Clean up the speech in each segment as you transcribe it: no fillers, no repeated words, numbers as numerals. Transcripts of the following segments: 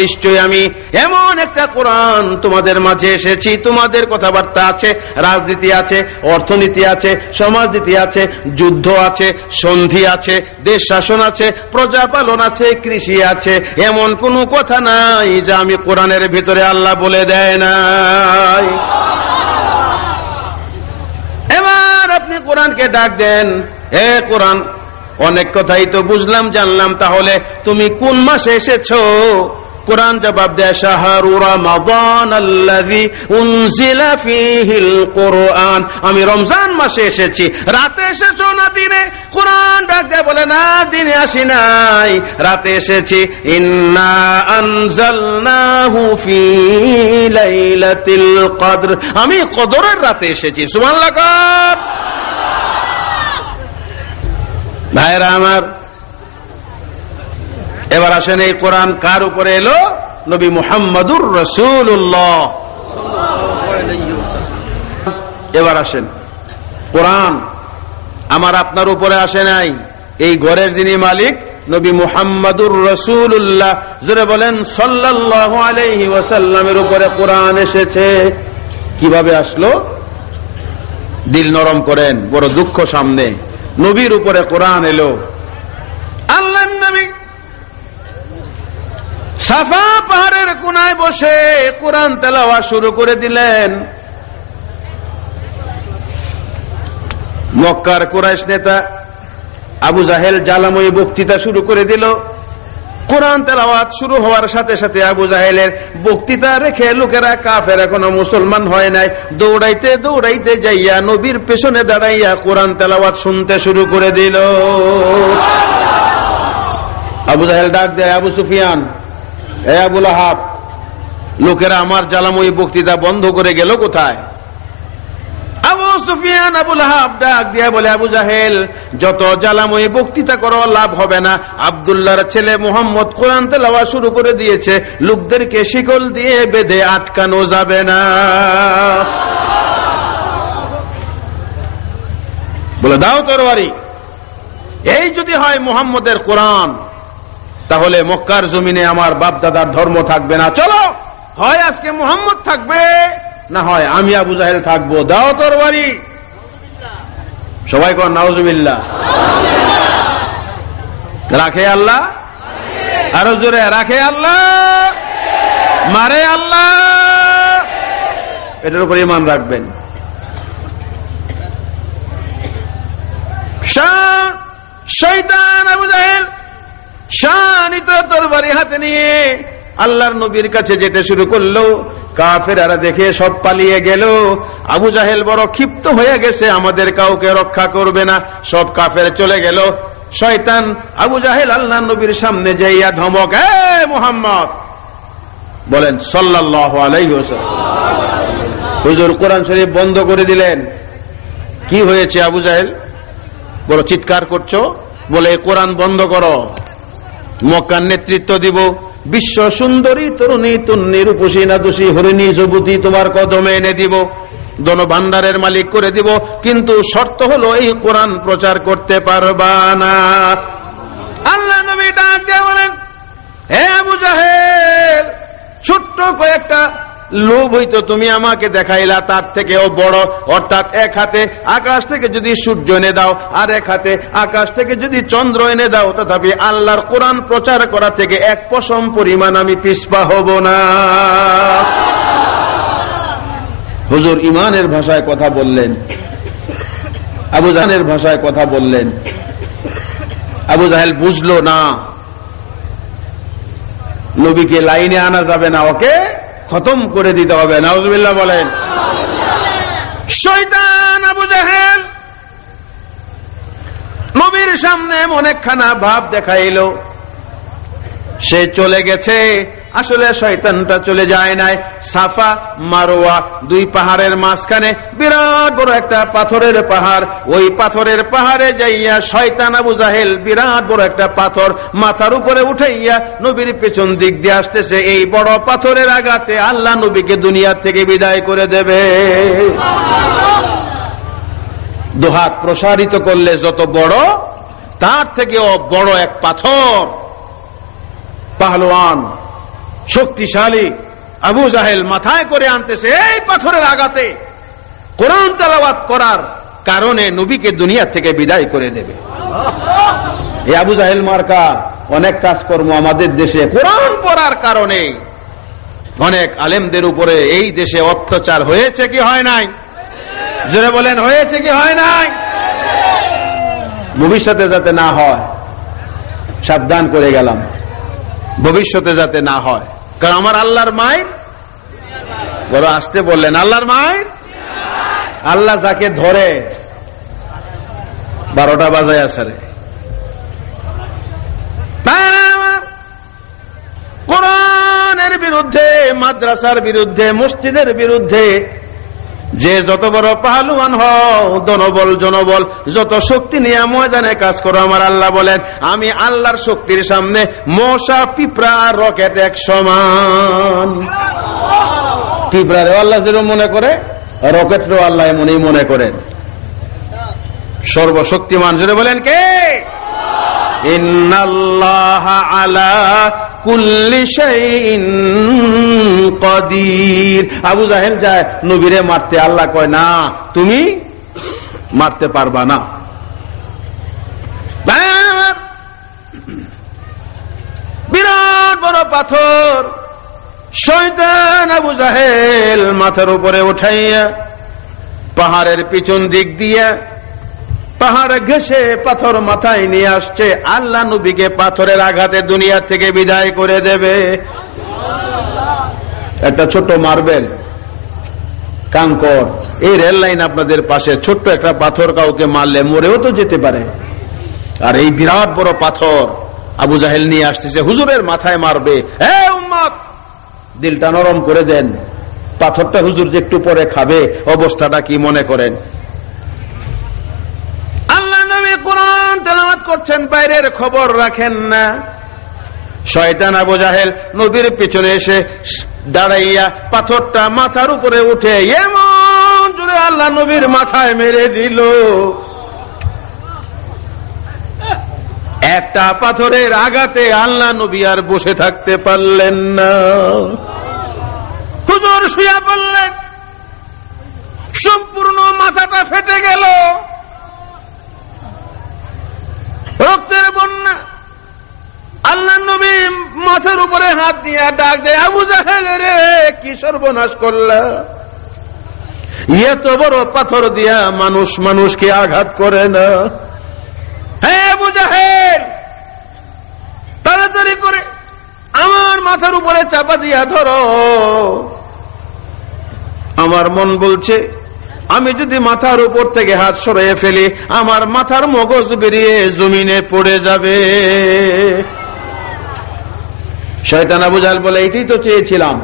নিশ্চয় আমি এমন একটা কোরআন তোমাদের মাঝে এসেছি, তোমাদের কথাবার্তা আছে, রাজনীতি আছে, অর্থনীতি আছে, সমাজনীতি আছে, যুদ্ধ আছে, সন্ধি আছে, দেশ শাসন আছে, প্রজাপালন আছে, কৃষি আছে, এমন কোন কথা নাই যা আমি কোরআনের ভিতরে আল্লাহ বলে দেয় নাই। এবার আপনি কোরআনকে ডাক দেন, হে কোরআন, অনেক কথাই তো বুঝলাম জানলাম, তাহলে তুমি কোন মাসে এসেছো? কোরআন জবাব দেয়, শাহরু রমাদান আল্লাযী উনজিলা ফীহিল কুরআন। আমি রমজান মাসে এসেছি। রাতে এসেছো না দিনে? কোরআন ডাক দেয়, বলে না, দিনে আসি নাই, রাতে এসেছি। ইন্না আনজালনাহু ফী লাইলাতিল কদর। আমি কদরের রাতে এসেছি। সুবহানাল্লাহ। ভাইরা আমার, এবার আসেন, এই কোরআন কার উপরে এলো? নবী মুহাম্মদুর রাসূলুল্লাহ। এবার আসেন, কোরআন আমার আপনার উপরে আসে নাই, এই ঘরের যিনি মালিক নবী মুহাম্মদুর রাসূলুল্লাহ, জোরে বলেন সাল্লাল্লাহু আলাইহি ওয়াসাল্লামের উপরে কোরআন এসেছে। কিভাবে আসলো? দিল নরম করেন, বড় দুঃখ সামনে। নবীর উপরে কোরআন এলো। আল্লাহর নবী সাফা পাহাড়ের কোনায় বসে কোরআন তেলাওয়াত শুরু করে দিলেন। মক্কার কুরাইশ নেতা আবু জাহেল জ্বালাময়ী বক্তৃতা শুরু করে দিল। কোরআন তেলাওয়াত শুরু হওয়ার সাথে সাথে আবু জাহেলের বক্তৃতা রেখে লোকেরা, কাফের এখনো মুসলমান হয় নাই, দৌড়াইতে দৌড়াইতে যাইয়া নবীর পেছনে দাঁড়াইয়া কোরআন তেলাওয়াত শুনতে শুরু করে দিল। আবু জাহেল ডাক দেয়, আবু সুফিয়ান, এ আবু লাহাব, লোকেরা আমার জ্বালাময়ী বক্তৃতা বন্ধ করে গেল কোথায়? আবু সুফিয়ান আবু লাহাব ডাক দিয়ে বলে, আবু জাহেল, যত জ্বালাময়ী বক্তৃতা করো লাভ হবে না। আব্দুল্লাহর ছেলে মুহাম্মদ কোরআন তেলাওয়াত শুরু করে দিয়েছে, লোকদেরকে শিকল দিয়ে বেঁধে আটকানো যাবে না। বলে, দাও তরবারি। এই যদি হয় মুহাম্মদের কোরআন, তাহলে মক্কার জমিনে আমার বাপ দাদার ধর্ম থাকবে না। চলো, হয় আজকে মুহাম্মদ থাকবে, না হয় আমি আবু জাহেল থাকবো। দাও তরবারি। সবাই কর নাউজুবিল্লাহ। রাখে আল্লাহ, আরো জোরে, রাখে আল্লাহ, মারে আল্লাহ। এটার উপর ঈমান রাখবেন। শয়তান আবু জাহেল শানিত তরবারি হাতে নিয়ে আল্লাহর নবীর কাছে যেতে শুরু করলো। কাফেররা দেখে সব পালিয়ে গেল। আবু জাহেল বড় ক্ষিপ্ত হয়ে গেছে, আমাদের কাউকে রক্ষা করবে না, সব কাফের চলে গেল। শয়তান আবু জাহেল আল্লাহর নবীর সামনে যাইয়া ধমক, এ মুহাম্মদ, বলেন সাল্লাল্লাহু আলাইহি ওয়াসাল্লাম। হুজুর কোরআন শরীফ বন্ধ করে দিলেন। কি হয়েছে আবু জাহেল? বড় চিৎকার করছো। বলে, কোরআন বন্ধ করো, মক্কার নেতৃত্ব দিব, বিশ্ব সুন্দরী তরুণী তন্নি রূপসী নাদুসী হরিণী যুবতী তোমার কদমে এনে দিব, ধন ভান্ডারের মালিক করে দিব, কিন্তু শর্ত হলো এই কোরআন প্রচার করতে পারবা না। আল্লাহ নবী ডাক দিয়ে বলেন, হে আবু জাহেল, ছোট্ট কয়েকটা লোভ হইতো তুমি আমাকে দেখাইলা, তার থেকেও বড়, অর্থাৎ এক হাতে আকাশ থেকে যদি সূর্য এনে দাও, আর এক হাতে আকাশ থেকে যদি চন্দ্র এনে দাও, তথাপি আল্লাহর কোরআন প্রচার করা থেকে এক পশম পরিমাণ আমি পিছপা হব না। হুজুর ইমানের ভাষায় কথা বললেন, আবু জাহেলের ভাষায় কথা বললেন। আবু জাহেল বুঝলো না, নবীকে লাইনে আনা যাবে না, ওকে খতম করে দিতে হবে। নাউজুবিল্লাহ বলেন। শয়তান আবু জাহেল নবীর সামনে অনেকখানা ভাব দেখাইল, সে চলে গেছে। আসলে শয়তানটা চলে যায় নাই। সাফা মারোয়া দুই পাহাড়ের মাঝখানে বিরাট বড় একটা পাথরের পাহাড়। ওই পাথরের পাহাড়ে যাইয়া শয়তান আবু জাহেল বিরাট বড় একটা পাথর মাথার উপরে উঠাইয়া নবীর পেছন দিক দিয়ে আসতেছে। এই বড় পাথরের আঘাতে আল্লাহ নবীকে দুনিয়া থেকে বিদায় করে দেবে। দুহাত প্রসারিত করলে যত বড়, তার থেকেও বড় এক পাথর পাহলোয়ান শক্তিশালী আবু জাহেল মাথায় করে আনতেছে। এই পাথরের আঘাতে কোরআন তেলাওয়াত করার কারণে নবীকে দুনিয়া থেকে বিদায় করে দেবে। এই আবু জাহেল মার্কা অনেক কাজকর্ম আমাদের দেশে কোরআন পড়ার কারণে অনেক আলেমদের উপরে এই দেশে অত্যাচার হয়েছে কি হয় নাই? জোরে বলেন, হয়েছে কি হয় নাই? ভবিষ্যতে যাতে না হয় সাবধান করে গেলাম, ভবিষ্যতে যাতে না হয়। কারণ আমার আল্লাহর মায়ের, বড় আসতে বললেন, আল্লাহর মায়ের, আল্লাহ যাকে ধরে 12টা বাজায় আসে। কোরআনের বিরুদ্ধে, মাদ্রাসার বিরুদ্ধে, মসজিদের বিরুদ্ধে যে যত বড় পাহলুয়ান হও, দনবল জনবল যত শক্তি নিয়ে ময়দানে কাজ করো, আমার আল্লাহ বলেন আমি আল্লাহর শক্তির সামনে মশা পিঁপড়া আর রকেট এক সমান। পিঁপড়ারে আল্লাহ যেরকম মনে করে, রকেটও আল্লাহ এমনই মনে করেন। সর্বশক্তিমান জুড়ে বলেন কে? ইন্নাল্লাহা আলা কুল্লি শাইইন কাদির। আবু জাহেল যায় নবীরে মারতে, আল্লাহ কয় না, তুমি মারতে পারবা না। বিরাট বড় পাথর শয়তান আবু জাহেল মাথার উপরে উঠাইয়া পাহাড়ের পিছন দিক দিয়া পাহাড় ঘেঁষে পাথর মাথায় নিয়ে আসছে। আল্লাহ নবীকে পাথরের আঘাতে দুনিয়া থেকে বিদায় করে দেবে। একটা ছোট্ট মার্বেল কাঙ্কর, এই রেল লাইন আপনাদের পাশে, ছোট্ট একটা পাথর কাউকে মারলে মরেও তো যেতে পারে। আর এই বিরাট বড় পাথর আবু জাহেল নিয়ে আসতেছে, হুজুরের মাথায় মারবে। হে উম্মত, দিলটা নরম করে দেন, পাথরটা হুজুর যে একটু পরে খাবে, অবস্থাটা কি মনে করেন? আল্লাহ নবী কোরআন তেলাওয়াত করছেন, বাইরের খবর রাখেন না। শয়তান আবু জাহেল নবীর পিছনে এসে দাঁড়াইয়া পাথরটা মাথার উপরে উঠে এমন জোরে আল্লাহ নবীর মাথায় মেরে দিল। একটা পাথরের আঘাতে আল্লাহ নবী আর বসে থাকতে পারলেন না, হুজুর শুয়ে পড়লেন। সম্পূর্ণ মাথাটা ফেটে গেল, রক্তের বন্যা। আল্লাহ নবী মাথার উপরে হাত দিয়ে ডাক দেয়, আবু জাহেল রে, কি সর্বনাশ করলা? এত বড় পাথর দিয়া মানুষ মানুষকে আঘাত করে না। হ্যাঁ আবু জাহেল, তাড়াতাড়ি করে আমার মাথার উপরে চাপা দিয়া ধরো। আমার মন বলছে আমি যদি মাথার উপর থেকে হাত সরিয়ে ফেলি, আমার মাথার মগজ বেরিয়ে জমিনে পড়ে যাবে। শয়তান আবু জাহেল বলে, এটাই তো চেয়েছিলাম,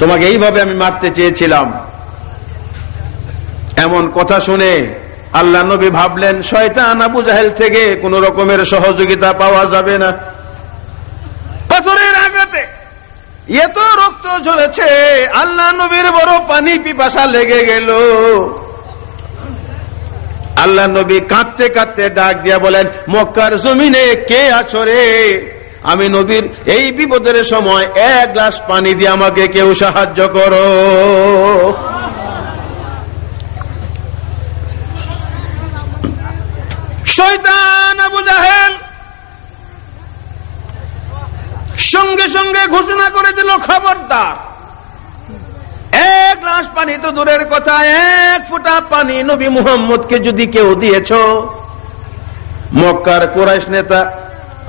তোমাকে এইভাবে আমি মারতে চেয়েছিলাম। এমন কথা শুনে আল্লাহ নবী ভাবলেন শয়তান আবু জাহেল থেকে কোন রকমের সহযোগিতা পাওয়া যাবে না। পাথরের আঘাতে এত রক্ত ঝরেছে, আল্লাহ নবীর বড় পানি পিপাসা লেগে গেল। আল্লাহ নবী কাঁদতে কাঁদতে ডাক দিয়া বলেন, মক্কার জমিনে কে আছো রে? আমি নবীর এই বিপদের সময় এক গ্লাস পানি দিয়ে আমাকে কেউ সাহায্য করো। শয়তান আবু জাহেল সঙ্গে সঙ্গে ঘোষণা করে দিল, খবরদার, এক গ্লাস পানি তো দূরের কথা, এক ফোঁটা পানি নবী মুহাম্মদকে যদি কেউ দিয়েছ, মক্কার কুরাইশ নেতা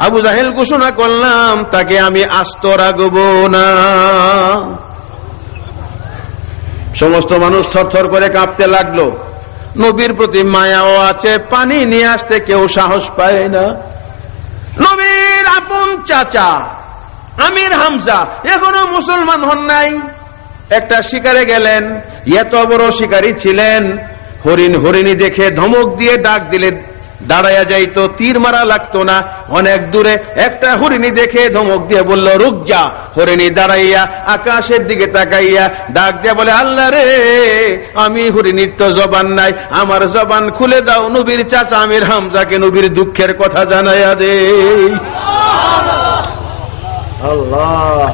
আবু জাহেল ঘোষণা করলাম তাকে আমি আস্ত রাখব না। সমস্ত মানুষ থরথর করে কাঁপতে লাগলো। নবীর প্রতি মায়াও আছে, পানি নিয়ে আসতে কেউ সাহস পায় না। নবীর আপন চাচা আমির হামজা এখনো মুসলমান হন নাই। একটা শিকারে গেলেন, এত বড় শিকারী ছিলেন, হরিণ হরিণী দেখে ধমক দিয়ে ডাক দিলে দাঁড়াইয়া যাইতো, তীর মারা লাগতো না। অনেক দূরে একটা হরিণী দেখে ধমক দিয়ে বলল, রুক যা। হরিণী দাঁড়াইয়া আকাশের দিকে তাকাইয়া ডাক দিয়া বলে, আল্লাহ রে, আমি হরিণীর তো জবান নাই, আমার জবান খুলে দাও, নবীর চাচা আমির হামজাকে নবীর দুঃখের কথা জানাইয়া দে। আল্লাহ,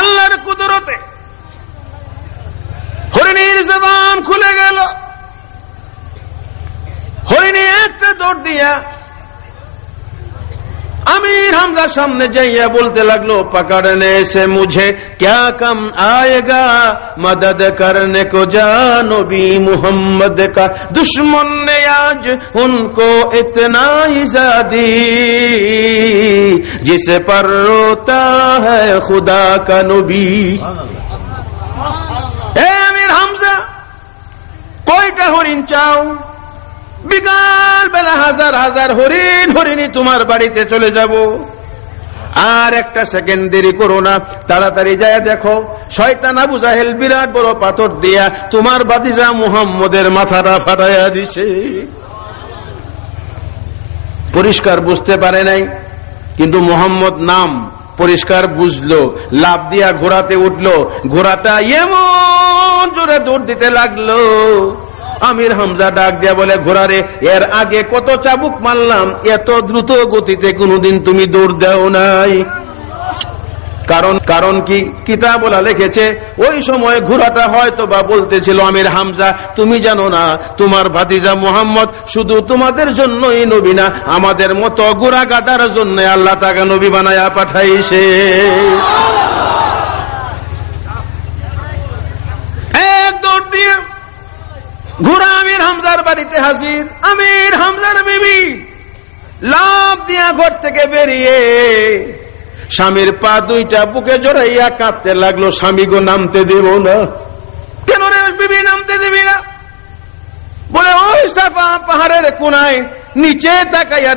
আল্লাহর কুদরতে হরিণীর জবান খুলে গেল। হরিণী একটা দৌড় দিয়া আমির হামজার সামনে যাইয়া বলতে লাগলো, পকড়নে সে মুঝে ক্যা কম আয়েগা, মদদ করনে কো যা নবী মুহাম্মদ কা, দুশ্মন নে আজ উনকো ইতনা ইজা दी, जिस पर रोता है खुदा का नबी। ए আমির হামজা, কয়টা হরিণ চাও? বিকাল বেলা হাজার হাজার হরিণ হরিণী তোমার বাড়িতে চলে যাব। আর একটা সেকেন্ড দেরি করো না, তাড়াতাড়ি যায় দেখো শয়তান আবু জাহেল বিরাট বড় পাথর দিয়া তোমার ভাতিজা মুহাম্মদের মাথাটা ফাটাইয়া দিছে। পরিষ্কার বুঝতে পারে নাই, কিন্তু মুহাম্মদ নাম পরিষ্কার বুঝলো। লাফ দিয়া ঘোড়াতে উঠলো, ঘোড়াটা এমন জোরে দৌড় দিতে লাগলো। আমির হামজা ডাক দিয়া বলে, ঘোড়ারে, এর আগে কত চাবুক মারলাম, এত দ্রুত গতিতে কোনদিন তুমি দৌড় দাও নাই। কারণ কি? কিতাবওয়ালা লিখেছে, ওই সময় ঘোড়াটা হয়তো বা বলতেছিল, আমির হামজা, তুমি জানো না তোমার ভাতিজা মুহাম্মদ শুধু তোমাদের জন্যই নবী না, আমাদের মতো গোড়া গাদার জন্য আল্লাহ তাকে নবী বানায়া পাঠাইছে। এক দৌড় দিয়ে ঘোড়া আমির হামজার বাড়িতে হাজির। আমির হামজার বিবি লাফ দিয়া ঘর থেকে বেরিয়ে স্বামীর পা দুইটা বুকে জড়াইয়া কাঁদতে লাগলো, স্বামী গো, নামতে দেব না। কেন রে বিবি, নামতে দিবি না? বলে, ওই সাফা পাহাড়ের কোনায় নিচে তাকাইয়া